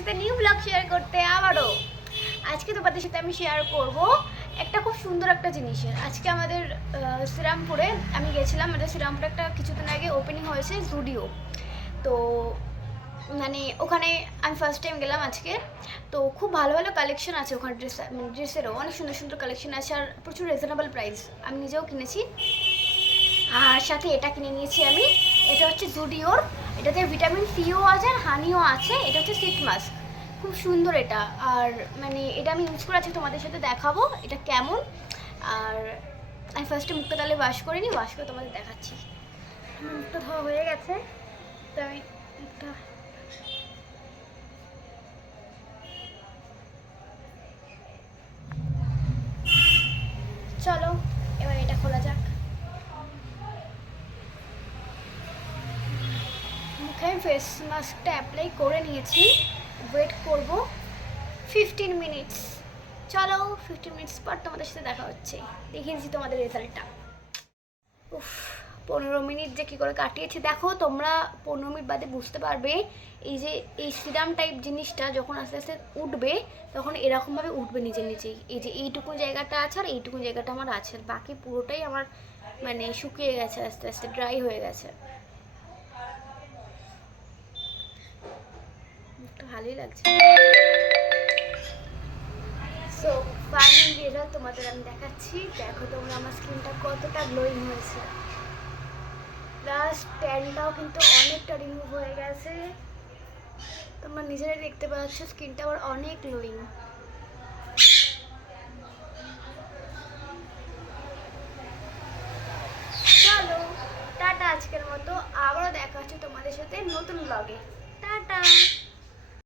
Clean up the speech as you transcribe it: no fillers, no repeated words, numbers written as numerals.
সাথে new blog share করতে আবারও। আজকে তোমাদের সাথে আমি শেয়ার করব একটা খুব সুন্দর একটা জিনিসের। আজকে আমাদের শ্রীরামপুরে আমি গেছিলাম। আমাদের শ্রীরামপুরে একটা কিছুদিন আগে ওপেনিং হয়েছে জুডিও। তো মানে ওখানে আমি ফার্স্ট টাইম গেলাম আজকে। তো খুব ভালো ভালো কালেকশন আছে ওখানে, ড্রেসেরও অনেক সুন্দর সুন্দর কালেকশন আছে আর প্রচুর রিজনেবল প্রাইস। আমি নিজেও কিনেছি আর সাথে এটা কিনে নিয়েছি আমি। এটা হচ্ছে জুডিওর, এটাতে ভিটামিন সিও আছে আর হানিও আছে। এটা হচ্ছে সিট মাস্ক, খুব সুন্দর এটা। আর মানে এটা আমি ইউজ করে আছি, তোমাদের সাথে দেখাবো এটা কেমন। আর আমি ফার্স্টে মুখটা তাহলে ওয়াশ করে নিই, ওয়াশ করে তোমাদের দেখাচ্ছি। আমার মুখটা ধোয়া হয়ে গেছে, তো আমি মুখটা চলো এবার এটা খোলা যাক। মুখে আমি ফেস মাস্কটা অ্যাপ্লাই করে নিয়েছি, ওয়েট করব 15 মিনিটস। চলো 15 মিনিটস পর তোমাদের সাথে দেখা হচ্ছে, দেখিয়ে দিচ্ছি তোমাদের রেজাল্টটা। উফ, 15 মিনিট যে কী করে কাটিয়েছি দেখো তোমরা। 15 মিনিট বাদে বুঝতে পারবে এই যে এই সিরাম টাইপ জিনিসটা যখন আস্তে আস্তে উঠবে তখন এরকমভাবে উঠবে নিজে নিজেই। এই যে এইটুকু জায়গাটা আছে আর এইটুকু জায়গাটা আমার আছে, বাকি পুরোটাই আমার মানে শুকিয়ে গেছে, আস্তে আস্তে ড্রাই হয়ে গেছে। একটু ভালোই লাগছে। সো ফাইনাল রেজাল্ট তোমাদের আমি দেখাচ্ছি। দেখো তোমরা আমার স্কিনটা কতটা গ্লোয়িং হয়েছে। প্লাস ট্যানটাও কিন্তু অনেকটা রিমুভ হয়ে গেছে, তোমরা নিজেরাই দেখতে পাচ্ছ স্কিনটা আবার অনেক গ্লোয়িং। চলো টাটা, আজকের মতো আবারও দেখা হচ্ছে তোমাদের সাথে নতুন ব্লগে। টাটা।